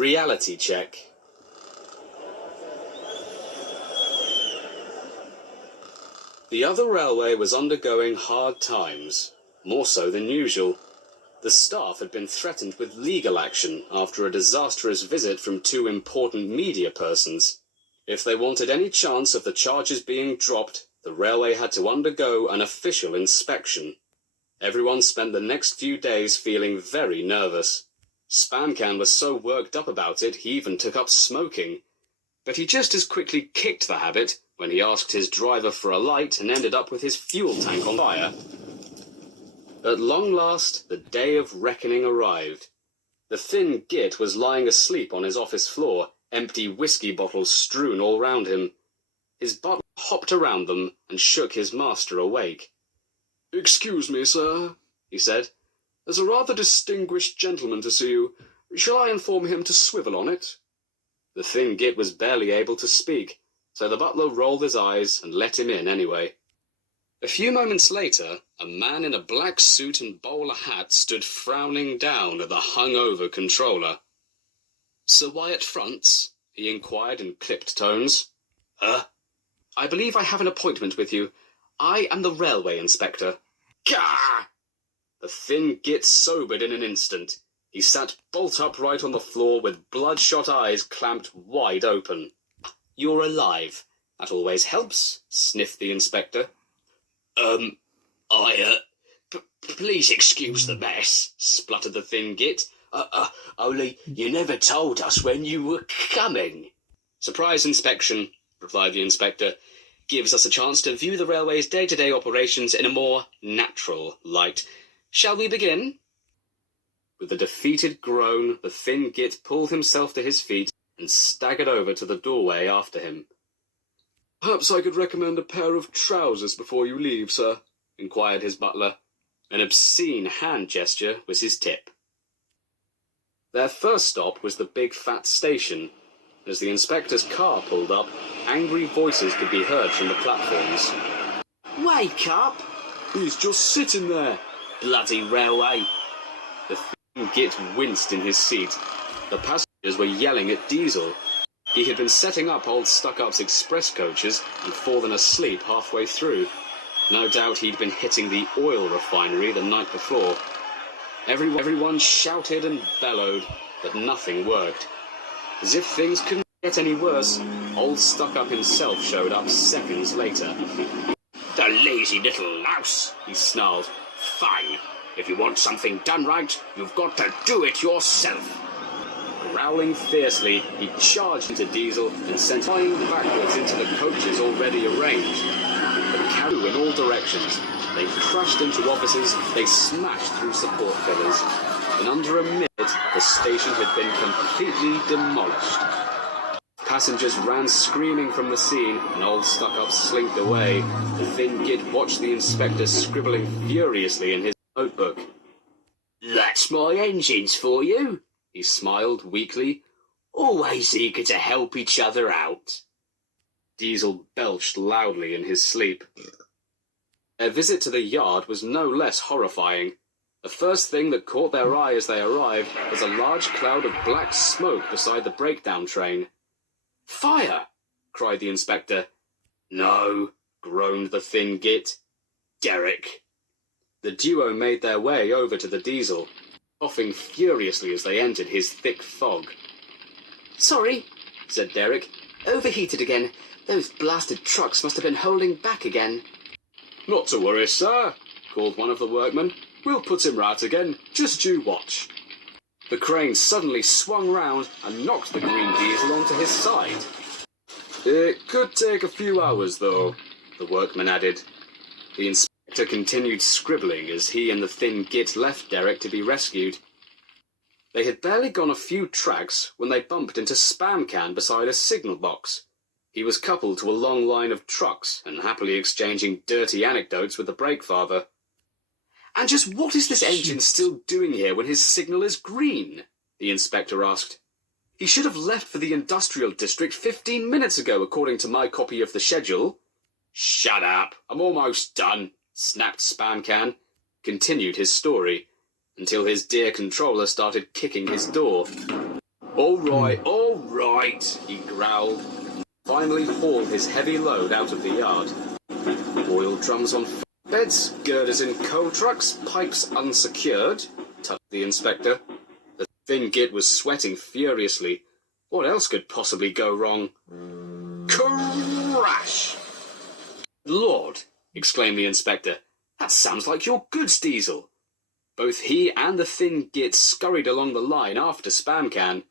Reality check. The other railway was undergoing hard times, more so than usual. The staff had been threatened with legal action after a disastrous visit from two important media persons. If they wanted any chance of the charges being dropped, the railway had to undergo an official inspection. Everyone spent the next few days feeling very nervous. Scamcan was so worked up about it he even took up smoking. But he just as quickly kicked the habit when he asked his driver for a light and ended up with his fuel tank on fire. At long last, the day of reckoning arrived. The Thin Git was lying asleep on his office floor, empty whiskey bottles strewn all round him. His butler hopped around them and shook his master awake. "Excuse me, sir," he said. "There's a rather distinguished gentleman to see you. Shall I inform him to swivel on it?" The Thin Git was barely able to speak, so the butler rolled his eyes and let him in anyway. A few moments later, a man in a black suit and bowler hat stood frowning down at the hung-over controller. "Sir Wyatt Fronts?" he inquired in clipped tones. "Huh? I believe I have an appointment with you. I am the railway inspector." Gah! The Thin Git sobered in an instant. He sat bolt upright on the floor with bloodshot eyes clamped wide open. "You're alive. That always helps," sniffed the inspector. Please excuse the mess," spluttered the Thin Git. Only you never told us when you were coming." "Surprise inspection," replied the inspector, "gives us a chance to view the railway's day-to-day operations in a more natural light. Shall we begin?" With a defeated groan, the Thin Git pulled himself to his feet and staggered over to the doorway after him. "Perhaps I could recommend a pair of trousers before you leave, sir," inquired his butler. An obscene hand gesture was his tip. Their first stop was the big fat station. As the inspector's car pulled up, angry voices could be heard from the platforms. "Wake up! "He's just sitting there." Bloody railway!" The Thin Git winced in his seat. The passengers were yelling at Diesel. He had been setting up old Stuck-Up's express coaches and fallen asleep halfway through. No doubt he'd been hitting the oil refinery the night before. Everyone shouted and bellowed, but nothing worked. As if things couldn't get any worse, old Stuck-Up himself showed up seconds later. "The lazy little louse," he snarled. "Fine. If you want something done right, you've got to do it yourself." Growling fiercely, he charged into Diesel and sent flying backwards into the coaches already arranged. The carried in all directions. They crashed into offices, they smashed through support pillars. In under a minute, the station had been completely demolished. Passengers ran screaming from the scene, and old Stuck-Up slinked away. The Thin Git watched the inspector scribbling furiously in his notebook. "That's my engines for you," he smiled weakly. "Always eager to help each other out." Diesel belched loudly in his sleep. Their visit to the yard was no less horrifying. The first thing that caught their eye as they arrived was a large cloud of black smoke beside the breakdown train. "Fire!" cried the inspector. "No," groaned the Thin Git. "Derek." The duo made their way over to the Diesel, coughing furiously as they entered his thick fog. "Sorry," said Derek. "Overheated again. Those blasted trucks must have been holding back again." "Not to worry, sir," called one of the workmen. "We'll put him right again. Just you watch." The crane suddenly swung round and knocked the green Diesel onto his side. "It could take a few hours, though," the workman added. The inspector continued scribbling as he and the Thin Git left Derek to be rescued. They had barely gone a few tracks when they bumped into Scamcan beside a signal box. He was coupled to a long line of trucks and happily exchanging dirty anecdotes with the Brakefather. "And just what is this engine still doing here when his signal is green?" the inspector asked. "He should have left for the industrial district 15 minutes ago, according to my copy of the schedule." "Shut up, I'm almost done," snapped Scamcan, continued his story, until his dear controller started kicking his door. All right, he growled, and finally hauled his heavy load out of the yard. Oil drums on beds, girders in coal trucks, pipes unsecured, tucked the inspector. The Thin Git was sweating furiously. What else could possibly go wrong? Crash! Lord, exclaimed the inspector, that sounds like your goods diesel. Both he and the Thin Git scurried along the line after Scamcan.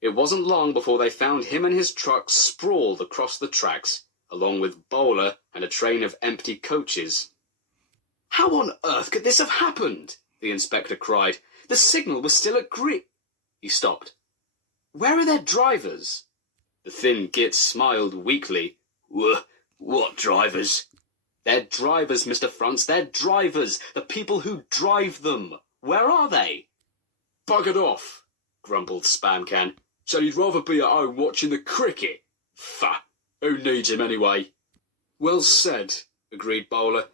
It wasn't long before they found him and his truck sprawled across the tracks, along with Bowler and a train of empty coaches. How on earth could this have happened? The inspector cried. The signal was still at green. He stopped. Where are their drivers? The Thin Git smiled weakly. What drivers? They're drivers, Mr. Frantz, they're drivers, the people who drive them. Where are they? Buggered off, grumbled Scamcan. Said he'd rather be at home watching the cricket. Faugh, who needs him anyway? Well said, agreed Bowler.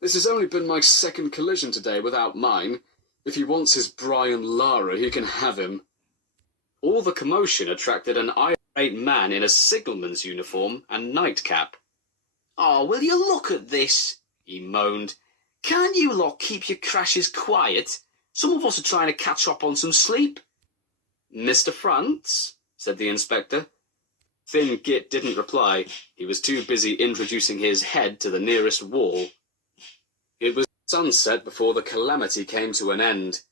This has only been my second collision today without mine. If he wants his Brian Lara, he can have him. All the commotion attracted an irate man in a signalman's uniform and nightcap. Oh, will you look at this? He moaned. Can't you lot keep your crashes quiet? Some of us are trying to catch up on some sleep. Mr. Frantz, said the inspector. Thin Git didn't reply. He was too busy introducing his head to the nearest wall. It was sunset before the calamity came to an end.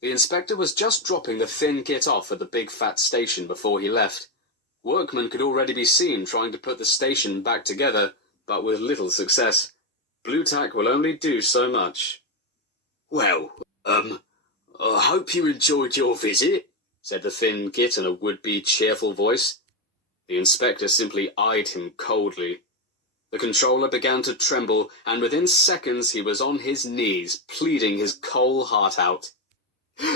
The inspector was just dropping the Thin Git off at the big fat station before he left. Workmen could already be seen trying to put the station back together, but with little success. Blue tack will only do so much. Well, I hope you enjoyed your visit, said the Thin Git in a would-be cheerful voice. The inspector simply eyed him coldly. The controller began to tremble, and within seconds he was on his knees, pleading his coal heart out.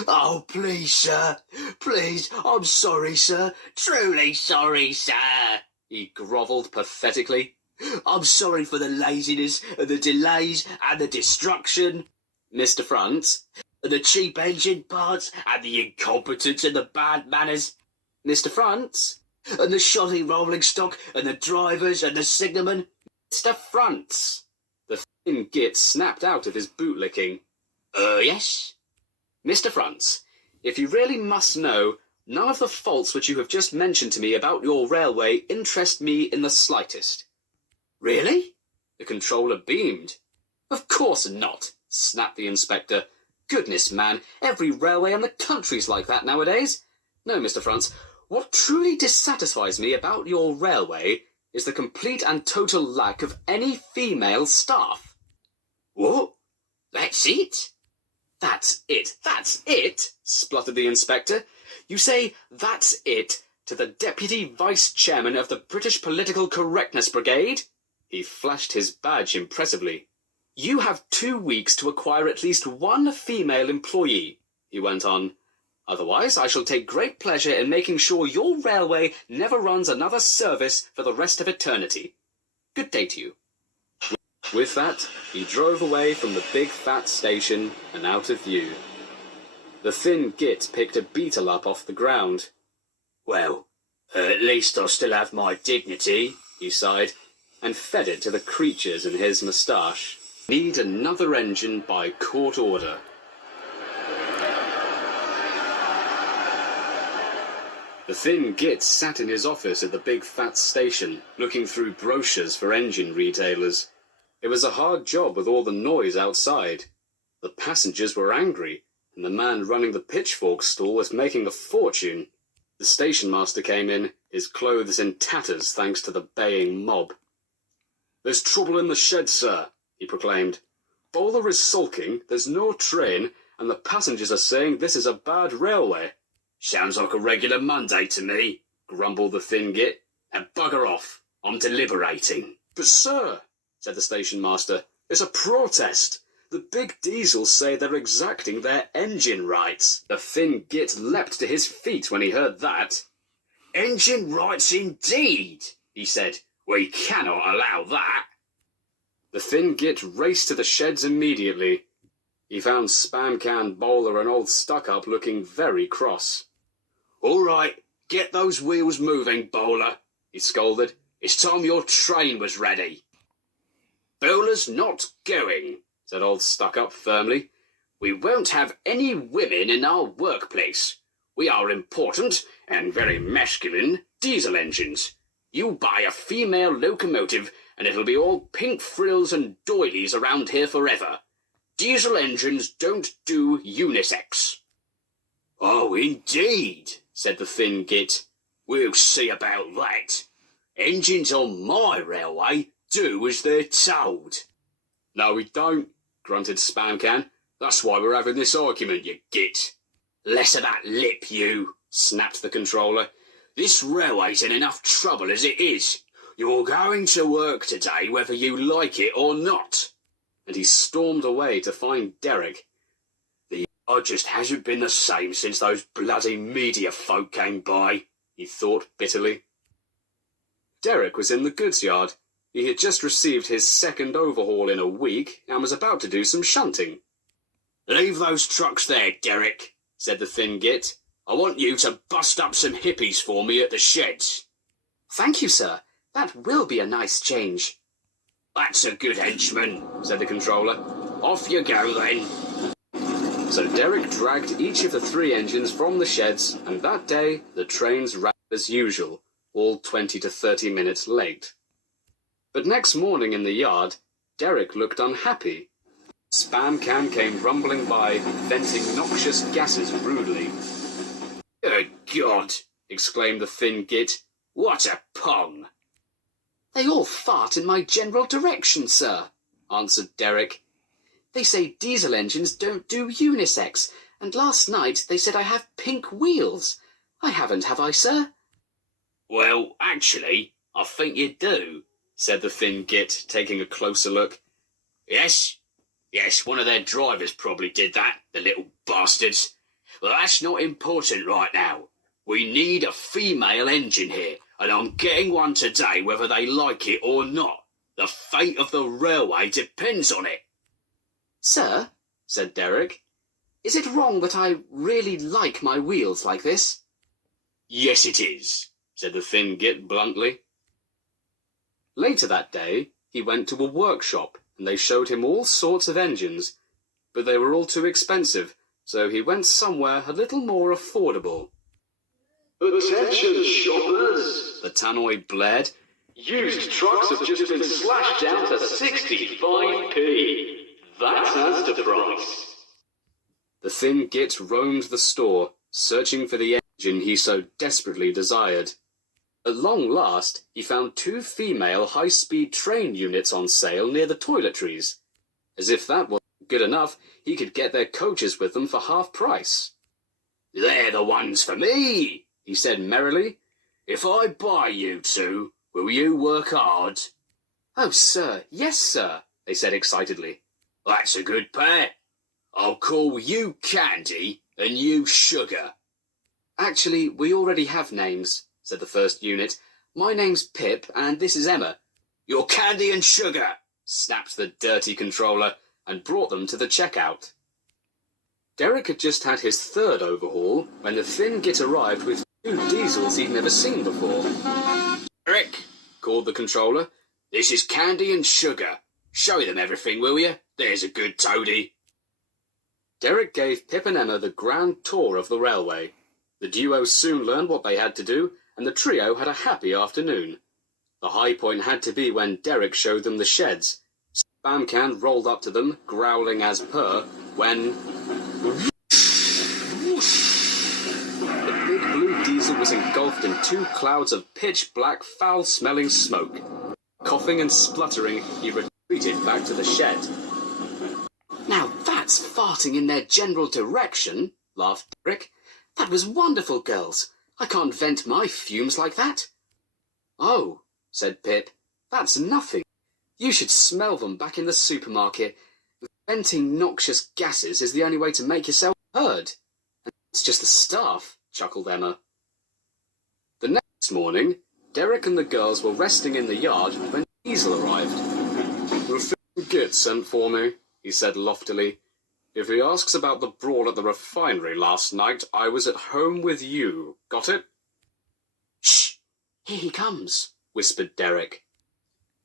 Oh, please, sir. Please, I'm sorry, sir. Truly sorry, sir. He grovelled pathetically. I'm sorry for the laziness and the delays and the destruction, Mr. Frantz, and the cheap engine parts and the incompetence and the bad manners, Mr. Frantz, and the shoddy rolling stock and the drivers and the signalmen, Mr. Frantz. The Thin Git snapped out of his bootlicking. Yes? Mr. Frantz, if you really must know, none of the faults which you have just mentioned to me about your railway interest me in the slightest. Really? The controller beamed. Of course not, snapped the inspector. Goodness, man, every railway in the country's like that nowadays. No, Mr. Frantz, what truly dissatisfies me about your railway is the complete and total lack of any female staff. What? That's it? That's it, spluttered the inspector. You say, that's it, to the Deputy Vice-Chairman of the British Political Correctness Brigade? He flashed his badge impressively. You have 2 weeks to acquire at least one female employee, he went on. Otherwise, I shall take great pleasure in making sure your railway never runs another service for the rest of eternity. Good day to you. With that, he drove away from the big fat station and out of view. The Thin Git picked a beetle up off the ground. Well, at least I still have my dignity, he sighed, and fed it to the creatures in his moustache. Need another engine by court order. The Thin Git sat in his office at the big fat station, looking through brochures for engine retailers. It was a hard job with all the noise outside. The passengers were angry, and the man running the pitchfork stall was making a fortune. The station master came in, his clothes in tatters thanks to the baying mob. There's trouble in the shed, sir, he proclaimed. Bowler is sulking, there's no train, and the passengers are saying this is a bad railway. Sounds like a regular Monday to me, grumbled the Thin Git. And bugger off, I'm deliberating. But sir, said the station master, it's a protest. The big diesels say they're exacting their engine rights. The Thin Git leapt to his feet when he heard that. Engine rights indeed, he said. We cannot allow that. The Thin Git raced to the sheds immediately. He found Scamcan, Bowler and old Stuck-Up looking very cross. All right, get those wheels moving, Bowler, he scolded. It's time your train was ready. Bowler's not going, said old Stuck-up firmly. We won't have any women in our workplace. We are important and very masculine diesel engines. You buy a female locomotive and it'll be all pink frills and doilies around here forever. Diesel engines don't do unisex. Oh, indeed, said the Thin Git. We'll see about that. Engines on my railway do as they're told. No, we don't, grunted Scamcan. That's why we're having this argument, you git. Less of that lip, you, snapped the controller. This railway's in enough trouble as it is. You're going to work today whether you like it or not. And he stormed away to find Derek. The yard just hasn't been the same since those bloody media folk came by, he thought bitterly. Derek was in the goods yard. He had just received his second overhaul in a week and was about to do some shunting. Leave those trucks there, Derek, said the Thin Git. I want you to bust up some hippies for me at the sheds. Thank you, sir. That will be a nice change. That's a good henchman, said the controller. Off you go, then. So Derek dragged each of the 3 engines from the sheds, and that day the trains ran as usual, all 20 to 30 minutes late. But next morning in the yard, Derek looked unhappy. Scamcan came rumbling by, venting noxious gases rudely. Good God, exclaimed the Thin Git. What a pong! They all fart in my general direction, sir, answered Derek. They say diesel engines don't do unisex, and last night they said I have pink wheels. I haven't, have I, sir? Well, actually, I think you do, said the Thin Git, taking a closer look. Yes, one of their drivers probably did that, the little bastards. Well, that's not important right now. We need a female engine here, and I'm getting one today whether they like it or not. The fate of the railway depends on it. Sir, said Derek, is it wrong that I really like my wheels like this? Yes, it is, said the Thin Git bluntly. Later that day, he went to a workshop, and they showed him all sorts of engines, but they were all too expensive, so he went somewhere a little more affordable. Attention, shoppers, the tannoy blared. Used trucks have just been slashed down to 65p. That's as the price. The Thin Git roamed the store, searching for the engine he so desperately desired. At long last, he found 2 female high-speed train units on sale near the toiletries. As if that wasn't good enough, he could get their coaches with them for half price. They're the ones for me, he said merrily. If I buy you 2, will you work hard? Oh, sir, yes, sir, they said excitedly. That's a good pair. I'll call you Candy and you Sugar. Actually, we already have names, said the first unit. My name's Pip, and this is Emma. You're Candy and Sugar, snapped the dirty controller, and brought them to the checkout. Derek had just had his 3rd overhaul when the Thin Git arrived with 2 diesels he'd never seen before. Derek, called the controller. This is Candy and Sugar. Show them everything, will you? There's a good toady. Derek gave Pip and Emma the grand tour of the railway. The duo soon learned what they had to do, and the trio had a happy afternoon. The high point had to be when Derek showed them the sheds. Scamcan rolled up to them, growling as per, when... The big blue diesel was engulfed in 2 clouds of pitch-black, foul-smelling smoke. Coughing and spluttering, he retreated back to the shed. Now that's farting in their general direction, laughed Derek. That was wonderful, girls. I can't vent my fumes like that. Oh, said Pip, that's nothing. You should smell them back in the supermarket. Venting noxious gases is the only way to make yourself heard. And it's just the staff, chuckled Emma. The next morning, Derek and the girls were resting in the yard when Diesel arrived. The Thin Git sent for me, he said loftily. If he asks about the brawl at the refinery last night, I was at home with you. Got it? Shh! Here he comes, whispered Derek.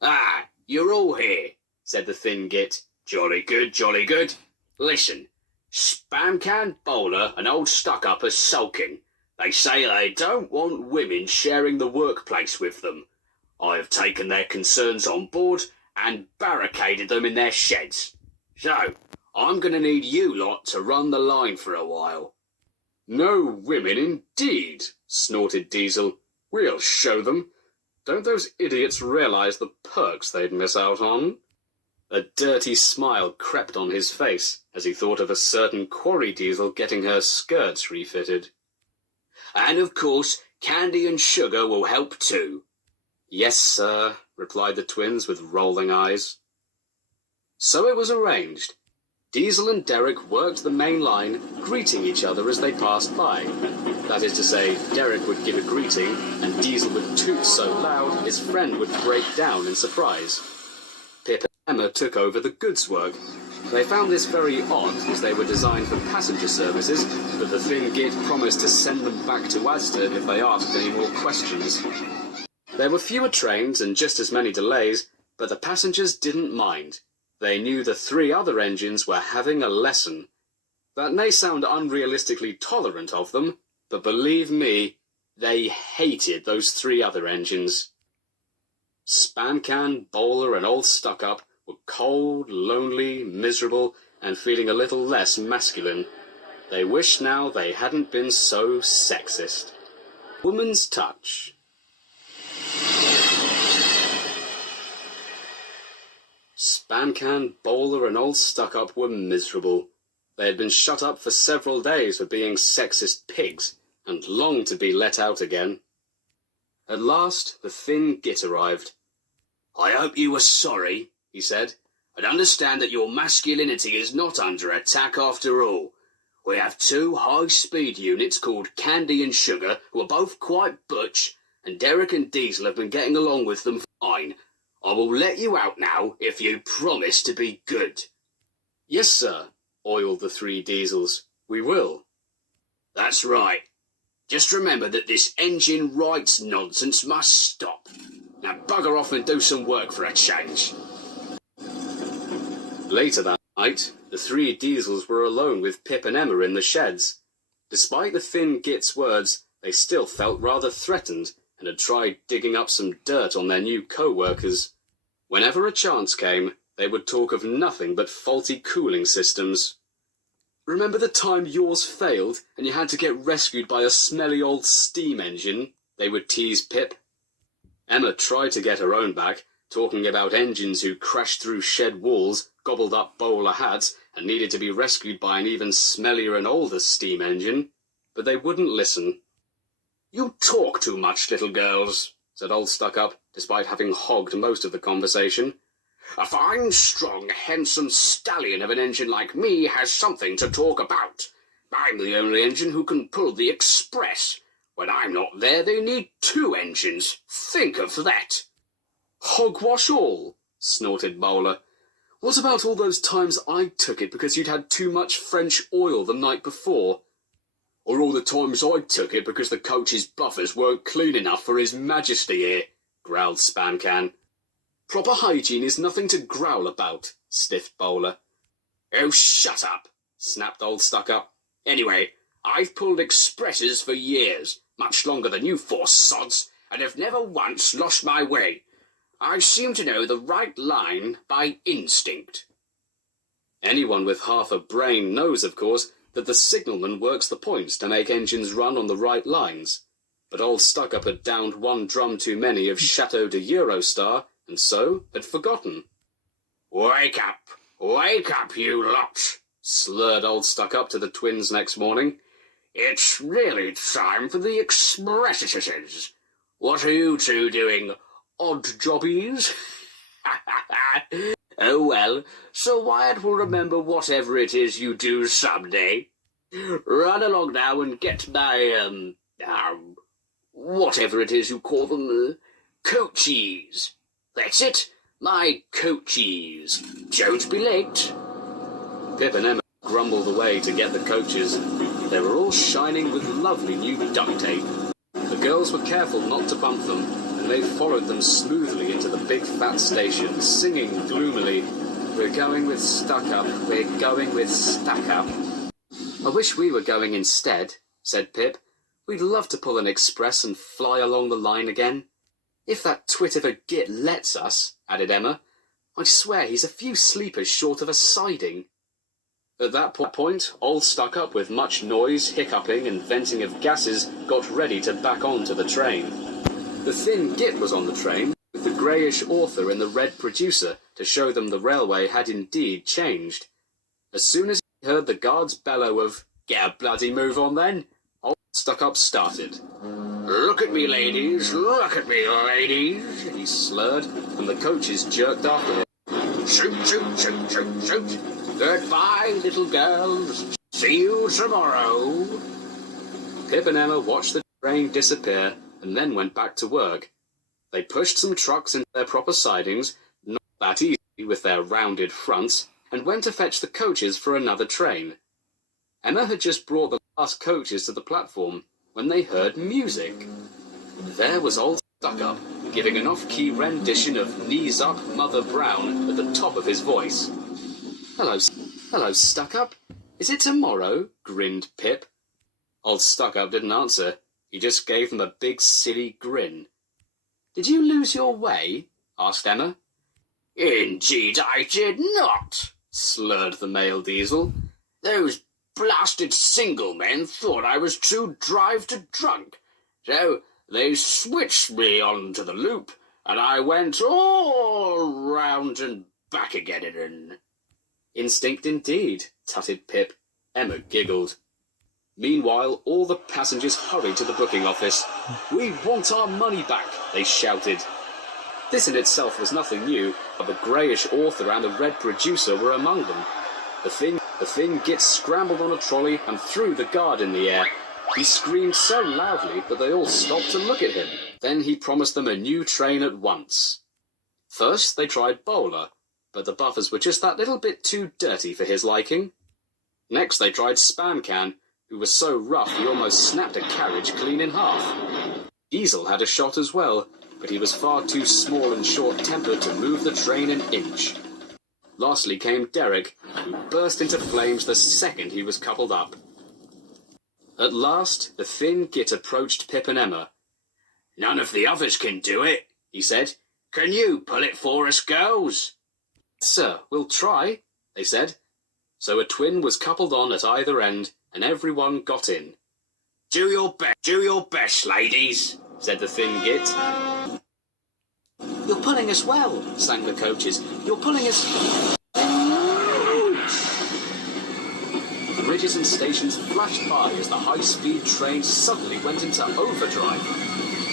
Ah, you're all here, said the Thin Git. Jolly good, jolly good. Listen, Scamcan, Bowler and old stuck-up are sulking. They say they don't want women sharing the workplace with them. I have taken their concerns on board and barricaded them in their sheds. So, I'm going to need you lot to run the line for a while. No women indeed, snorted Diesel. We'll show them. Don't those idiots realise the perks they'd miss out on? A dirty smile crept on his face as he thought of a certain quarry Diesel getting her skirts refitted. And of course, Candy and Sugar will help too. Yes, sir, replied the twins with rolling eyes. So it was arranged. Diesel and Derek worked the main line, greeting each other as they passed by. That is to say, Derek would give a greeting, and Diesel would toot so loud his friend would break down in surprise. Pip and Emma took over the goods work. They found this very odd, as they were designed for passenger services, but the Thin Git promised to send them back to Asda if they asked any more questions. There were fewer trains and just as many delays, but the passengers didn't mind. They knew the 3 other engines were having a lesson. That may sound unrealistically tolerant of them, but believe me, they hated those 3 other engines. Scamcan, Bowler and old Stuck-Up were cold, lonely, miserable, and feeling a little less masculine. They wished now they hadn't been so sexist. Woman's touch. Scamcan, Bowler and old Stuck-Up were miserable. They had been shut up for several days for being sexist pigs, and longed to be let out again. At last, the Thin Git arrived. I hope you were sorry, he said, and understand that your masculinity is not under attack after all. We have 2 high-speed units called Candy and Sugar, who are both quite butch, and Derek and Diesel have been getting along with them fine. I will let you out now if you promise to be good. Yes, sir, oiled the 3 Diesels. We will. That's right. Just remember that this engine rights nonsense must stop. Now bugger off and do some work for a change. Later that night, the 3 Diesels were alone with Pip and Emma in the sheds. Despite the Thin Git's words, they still felt rather threatened and had tried digging up some dirt on their new co-workers. Whenever a chance came, they would talk of nothing but faulty cooling systems. Remember the time yours failed and you had to get rescued by a smelly old steam engine? They would tease Pip. Emma tried to get her own back, talking about engines who crashed through shed walls, gobbled up bowler hats, and needed to be rescued by an even smellier and older steam engine. But they wouldn't listen. You talk too much, little girls, said old Stuck-Up, despite having hogged most of the conversation. A fine, strong, handsome stallion of an engine like me has something to talk about. I'm the only engine who can pull the express. When I'm not there, they need 2 engines. Think of that. Hogwash all, snorted Bowler. What about all those times I took it because you'd had too much French oil the night before? Or all the times I took it because the coach's buffers weren't clean enough for His Majesty here, growled Scamcan. Proper hygiene is nothing to growl about, sniffed Bowler. Oh, shut up, snapped old Stuck-Up. Anyway, I've pulled expresses for years, much longer than you 4 sods, and have never once lost my way. I seem to know the right line by instinct. Anyone with half a brain knows, of course, that the signalman works the points to make engines run on the right lines. But old Stuck-Up had downed 1 drum too many of Chateau de Eurostar, and so had forgotten. Wake up, you lot, slurred old Stuck-Up to the twins next morning. It's really time for the expresses. What are you 2 doing, odd jobbies? Oh well, Sir Wyatt will remember whatever it is you do someday. Run along now and get my, whatever it is you call them, coachies. That's it, my coachies. Don't be late. Pip and Emma grumbled away to get the coaches. They were all shining with lovely new duct tape. The girls were careful not to bump them, and they followed them smoothly into the big fat station, singing gloomily, "We're going with stuck-up, we're going with stuck-up." "I wish we were going instead," said Pip. "We'd love to pull an express and fly along the line again." "If that twit of a Git lets us," added Emma. "I swear he's a few sleepers short of a siding." At that point, old Stuck-up, with much noise, hiccuping, and venting of gases, got ready to back onto the train. The Thin Git was on the train, with the greyish author and the red producer to show them the railway had indeed changed. As soon as he heard the guard's bellow of, "Get a bloody move on then," old Stuck-up started. Look at me, ladies, look at me, ladies, He slurred, and the coaches jerked after him. Shoot, shoot, shoot, shoot, shoot. Goodbye, little girls. See you tomorrow. Pip and Emma watched the train disappear and then went back to work. They pushed some trucks into their proper sidings, not that easy with their rounded fronts, and went to fetch the coaches for another train. Emma had just brought the last coaches to the platform when they heard music. There was old Stuck-up, giving an off-key rendition of Knees Up, Mother Brown at the top of his voice. Hello, Stuck-up. Is it tomorrow?" grinned Pip. Old Stuck-up didn't answer. He just gave them a big silly grin. "Did you lose your way?" asked Emma. Indeed I did not, slurred the male diesel. Those blasted singelmen thought I was too drive to drunk, so they switched me onto the loop, and I went all round and back again and... "Instinct indeed," tutted Pip. Emma giggled. Meanwhile, all the passengers hurried to the booking office. "We want our money back," they shouted. This in itself was nothing new, but the greyish author and the red producer were among them. The Thin Git scrambled on a trolley and threw the guard in the air. He screamed so loudly that they all stopped to look at him. Then he promised them a new train at once. First, they tried Bowler, but the buffers were just that little bit too dirty for his liking. Next, they tried Scamcan, who was so rough he almost snapped a carriage clean in half. Diesel had a shot as well, but he was far too small and short-tempered to move the train an inch. Lastly came Derek, who burst into flames the second he was coupled up. At last, the Thin Git approached Pip and Emma. "None of the others can do it," he said. "Can you pull it for us, girls?" "Sir, we'll try," they said. So a twin was coupled on at either end, and everyone got in. Do your best, ladies," said the Thin Git. "You're pulling us well," sang the coaches. "You're pulling us..." Bridges and stations flashed by as the high-speed train suddenly went into overdrive.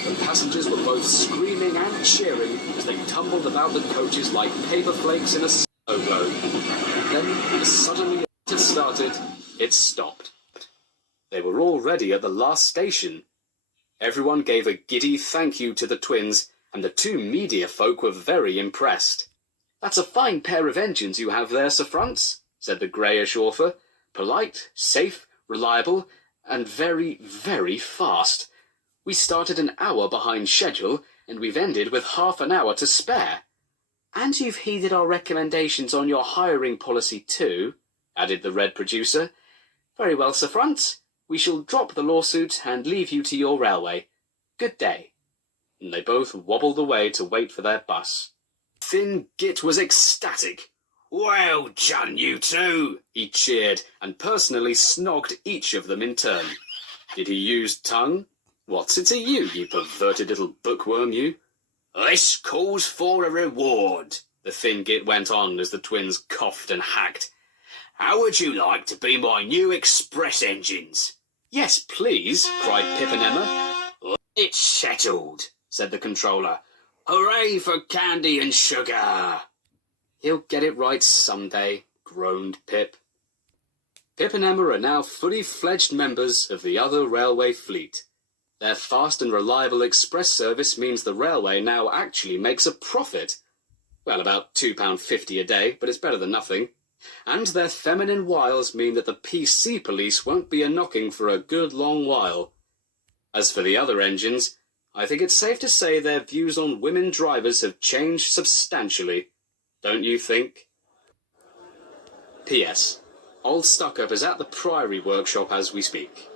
The passengers were both screaming and cheering as they tumbled about the coaches like paper flakes in a snow globe. Then, as suddenly as it started, it stopped. They were already at the last station. Everyone gave a giddy thank you to the twins, and the two media folk were very impressed. "That's a fine pair of engines you have there, Sir Franz," said the greyish author. "Polite, safe, reliable, and very, very fast. We started an hour behind schedule, and we've ended with half an hour to spare." "And you've heeded our recommendations on your hiring policy too," added the red producer. "Very well, Sir Franz. We shall drop the lawsuit and leave you to your railway. Good day." And they both wobbled away to wait for their bus. Thin Git was ecstatic. "Well done, you two," he cheered, and personally snogged each of them in turn. Did he use tongue? What's it to you, you perverted little bookworm, you? "This calls for a reward," the Thin Git went on as the twins coughed and hacked. "How would you like to be my new express engines?" "Yes, please," cried Pip and Emma. "It's settled," said the controller. "Hooray for candy and sugar." "He'll get it right someday," groaned Pip. Pip and Emma are now fully fledged members of the other railway fleet. Their fast and reliable express service means the railway now actually makes a profit. Well, about £2.50 a day, but it's better than nothing. And their feminine wiles mean that the PC police won't be a-knocking for a good long while. As for the other engines, I think it's safe to say their views on women drivers have changed substantially. Don't you think? P.S. Old Stuck-Up is at the Priory workshop as we speak.